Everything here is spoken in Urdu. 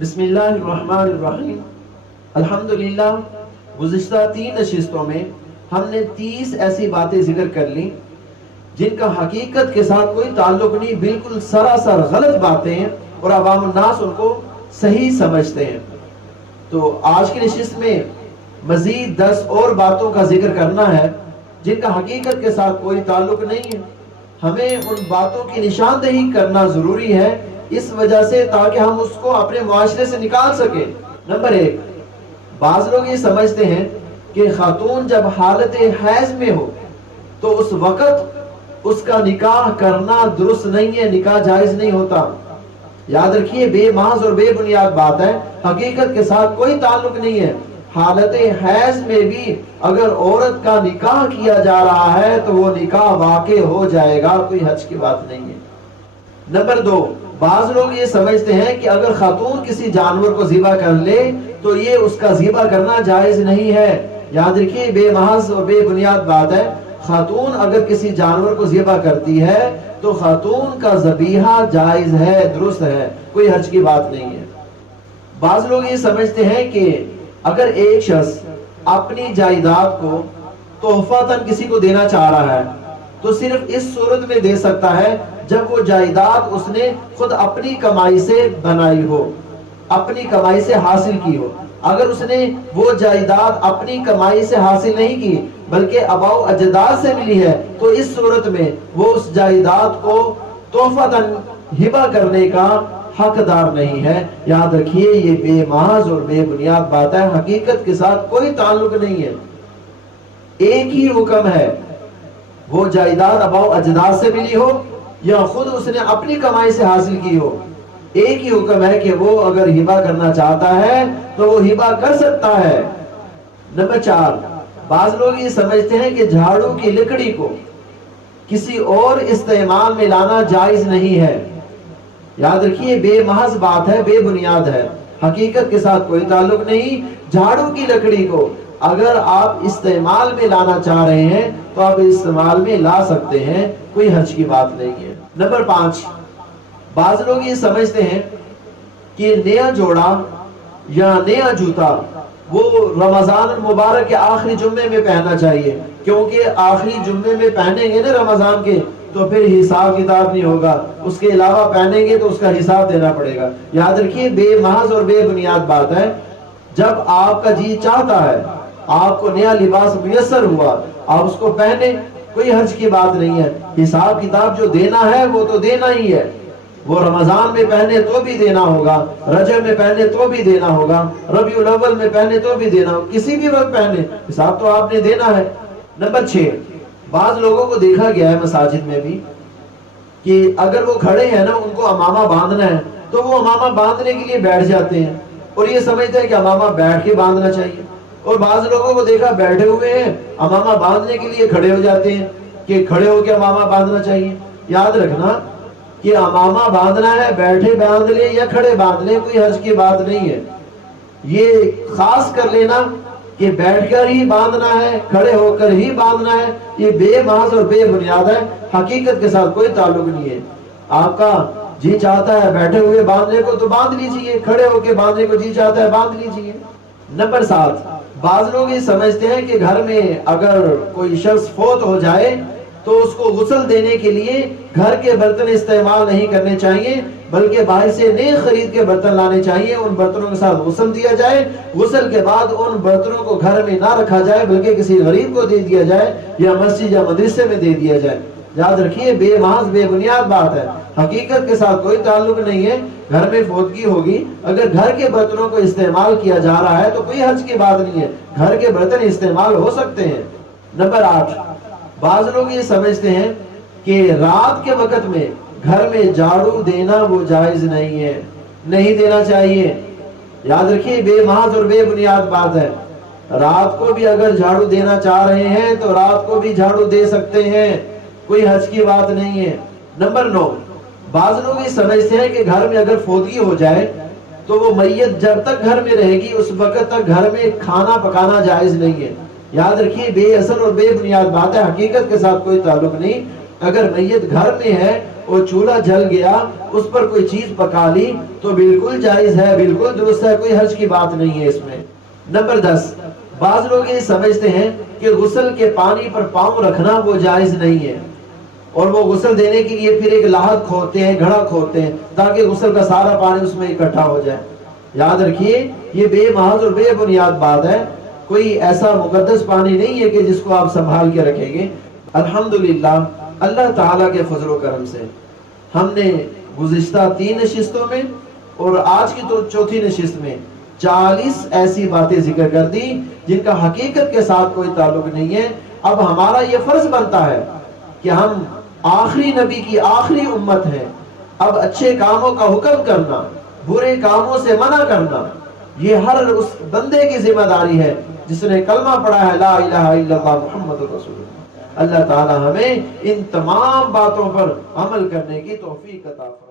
بسم اللہ الرحمن الرحیم۔ الحمدللہ گزشتہ 3 نشستوں میں ہم نے 30 ایسی باتیں ذکر کر لی جن کا حقیقت کے ساتھ کوئی تعلق نہیں، بالکل سراسر غلط باتیں ہیں اور عوام الناس ان کو صحیح سمجھتے ہیں۔ تو آج کی نشست میں مزید 10 اور باتوں کا ذکر کرنا ہے جن کا حقیقت کے ساتھ کوئی تعلق نہیں ہے۔ ہمیں ان باتوں کی نشاندہی کرنا ضروری ہے اس وجہ سے تاکہ ہم اس کو اپنے معاشرے سے نکال سکیں۔ نمبر 1، بعض لوگ یہ سمجھتے ہیں کہ خاتون جب حالت حیض میں ہو تو اس وقت اس کا نکاح کرنا درست نہیں ہے، نکاح جائز نہیں ہوتا۔ یاد رکھیے، بے محض اور بے بنیاد بات ہے، حقیقت کے ساتھ کوئی تعلق نہیں ہے۔ حالت حیض میں بھی اگر عورت کا نکاح کیا جا رہا ہے تو وہ نکاح واقع ہو جائے گا، کوئی حرج کی بات نہیں ہے۔ نمبر 2، بعض لوگ یہ سمجھتے ہیں کہ اگر خاتون کسی جانور کو ذبح کر لے تو یہ اس کا ذبح کرنا جائز نہیں ہے۔ یاد رکھیے، بے محض اور بے بنیاد بات ہے۔ خاتون اگر کسی جانور کو ذبح کرتی ہے تو خاتون کا ذبیحہ جائز ہے، درست ہے، کوئی حرج کی بات نہیں ہے۔ بعض لوگ یہ سمجھتے ہیں کہ اگر ایک شخص اپنی جائیداد کو تحفۃً کسی کو دینا چاہ رہا ہے تو صرف اس صورت میں دے سکتا ہے جب وہ جائیداد اس نے خود اپنی کمائی سے بنائی ہو، اپنی کمائی سے حاصل کی ہو۔ اگر اس نے وہ جائیداد اپنی کمائی سے حاصل نہیں کی بلکہ آباء و اجداد سے ملی ہے تو اس صورت میں وہ اس جائیداد کو تحفۃً ہبہ کرنے کا حقدار نہیں ہے۔ یاد رکھیے، یہ بے محض اور بے بنیاد بات ہے، حقیقت کے ساتھ کوئی تعلق نہیں ہے۔ ایک ہی حکم ہے، وہ جائیداد آباء و اجداد سے ملی ہو یا خود اس نے اپنی کمائی سے حاصل کی ہو، ایک ہی حکم ہے کہ وہ اگر ہبہ کرنا چاہتا ہے تو وہ ہبہ کر سکتا ہے۔ نمبر 4، بعض لوگ یہ سمجھتے ہیں کہ جھاڑو کی لکڑی کو کسی اور استعمال میں لانا جائز نہیں ہے۔ یاد رکھیے، بے محض بات ہے، بے بنیاد ہے، حقیقت کے ساتھ کوئی تعلق نہیں۔ جھاڑو کی لکڑی کو اگر آپ استعمال میں لانا چاہ رہے ہیں تو آپ استعمال میں لا سکتے ہیں، کوئی حرج کی بات نہیں ہے۔ نمبر 5، بعض لوگ یہ سمجھتے ہیں کہ نیا جوڑا یا نیا جوتا وہ رمضان المبارک کے آخری جمعے میں پہننا چاہیے، کیونکہ آخری جمعے میں پہنیں گے نا رمضان کے تو پھر حساب کتاب نہیں ہوگا، اس کے علاوہ پہنیں گے تو اس کا حساب دینا پڑے گا۔ یاد رکھیے، بے محض اور بے بنیاد بات ہے۔ جب آپ کا جی چاہتا ہے، آپ کو نیا لباس میسر ہوا، آپ اس کو پہنے، کوئی حرج کی بات نہیں ہے۔ حساب کتاب جو دینا ہے وہ تو دینا ہی ہے، وہ رمضان میں پہنے تو بھی دینا ہوگا، رجب میں پہنے تو بھی دینا ہوگا، ربیع الاول میں پہنے تو بھی دینا ہوگا، کسی بھی وقت پہنے، حساب تو آپ نے دینا ہے۔ نمبر 6، بعض لوگوں کو دیکھا گیا ہے مساجد میں بھی کہ اگر وہ کھڑے ہیں نا، ان کو امامہ باندھنا ہے تو وہ امامہ باندھنے کے لیے بیٹھ جاتے ہیں اور یہ سمجھتے ہیں کہ امامہ بیٹھ کے باندھنا چاہیے، اور بعض لوگوں کو دیکھا بیٹھے ہوئے ہیں، امامہ باندھنے کے لیے کھڑے ہو جاتے ہیں کہ کھڑے ہو کے امامہ باندھنا چاہیے۔ یاد رکھنا کہ امامہ باندھنا ہے، بیٹھے باندھ لیں یا کھڑے باندھ لیں، کوئی حرج کی بات نہیں ہے۔ یہ خاص کر لینا کہ بیٹھ کر ہی باندھنا ہے، کھڑے ہو کر ہی باندھنا ہے، یہ بے محض اور بے بنیاد ہے، حقیقت کے ساتھ کوئی تعلق نہیں ہے۔ آپ کا جی چاہتا ہے بیٹھے ہوئے باندھنے کو تو باندھ لیجئے، کھڑے ہو کے باندھنے کو جی چاہتا ہے باندھ لیجئے۔ نمبر 7، بعض لوگ یہ سمجھتے ہیں کہ گھر میں اگر کوئی شخص فوت ہو جائے تو اس کو غسل دینے کے لیے گھر کے برتن استعمال نہیں کرنے چاہیے بلکہ باہر سے نئے خرید کے برتن لانے چاہیے، ان برتنوں کے ساتھ غسل دیا جائے، غسل کے بعد ان برتنوں کو گھر میں نہ رکھا جائے بلکہ کسی غریب کو دے دیا جائے یا مسجد یا مدرسے میں دے دیا جائے۔ یاد رکھیے، بے محض بے بنیاد بات ہے، حقیقت کے ساتھ کوئی تعلق نہیں ہے۔ گھر میں فوتگی ہوگی، اگر گھر کے برتنوں کو استعمال کیا جا رہا ہے تو کوئی حرج کی بات نہیں ہے، گھر کے برتن استعمال ہو سکتے ہیں۔ نمبر 8، بعض لوگ یہ سمجھتے ہیں کہ رات کے وقت میں گھر میں جھاڑو دینا وہ جائز نہیں ہے، نہیں دینا چاہیے۔ یاد رکھیے، بے محض اور بے بنیاد بات ہے، رات کو بھی اگر جھاڑو دینا چاہ رہے ہیں تو رات کو بھی جھاڑو دے سکتے ہیں، کوئی حرج کی بات نہیں ہے۔ نمبر 9، بعض لوگ یہ سمجھتے ہیں کہ گھر میں اگر فوتگی ہو جائے تو وہ میت جب تک گھر میں رہے گی اس وقت تک گھر میں کھانا پکانا جائز نہیں ہے۔ یاد رکھیے، بے اصل اور بے بنیاد بات ہے، حقیقت کے ساتھ کوئی تعلق نہیں۔ اگر میت گھر میں ہے وہ چولہا جل گیا، اس پر کوئی چیز پکا لی تو بالکل جائز ہے، بالکل درست ہے، کوئی حرج کی بات نہیں ہے اس میں۔ نمبر 10، بعض لوگ یہ سمجھتے ہیں کہ غسل کے پانی پر پاؤں رکھنا وہ جائز نہیں ہے، اور وہ غسل دینے کے لیے پھر ایک لاحق کھودتے ہیں، گھڑا کھودتے ہیں تاکہ غسل کا سارا پانی اس میں اکٹھا ہو جائے۔ یاد رکھیے یہ بے محض اور بے بنیاد بات ہے، کوئی ایسا مقدس پانی نہیں ہے کہ جس کو آپ سنبھال کے رکھیں گے۔ الحمدللہ اللہ تعالیٰ کے فضل و کرم سے ہم نے گزشتہ 3 نشستوں میں اور آج کی تو چوتھی نشست میں 40 ایسی باتیں ذکر کر دی جن کا حقیقت کے ساتھ کوئی تعلق نہیں ہے۔ اب ہمارا یہ فرض بنتا ہے کہ ہم آخری نبی کی آخری امت ہیں، اب اچھے کاموں کا حکم کرنا، برے کاموں سے منع کرنا، یہ ہر اس بندے کی ذمہ داری ہے جس نے کلمہ پڑھا ہے لا الہ الا اللہ محمد رسول اللہ۔ اللہ تعالی ہمیں ان تمام باتوں پر عمل کرنے کی توفیق عطا فرمائے۔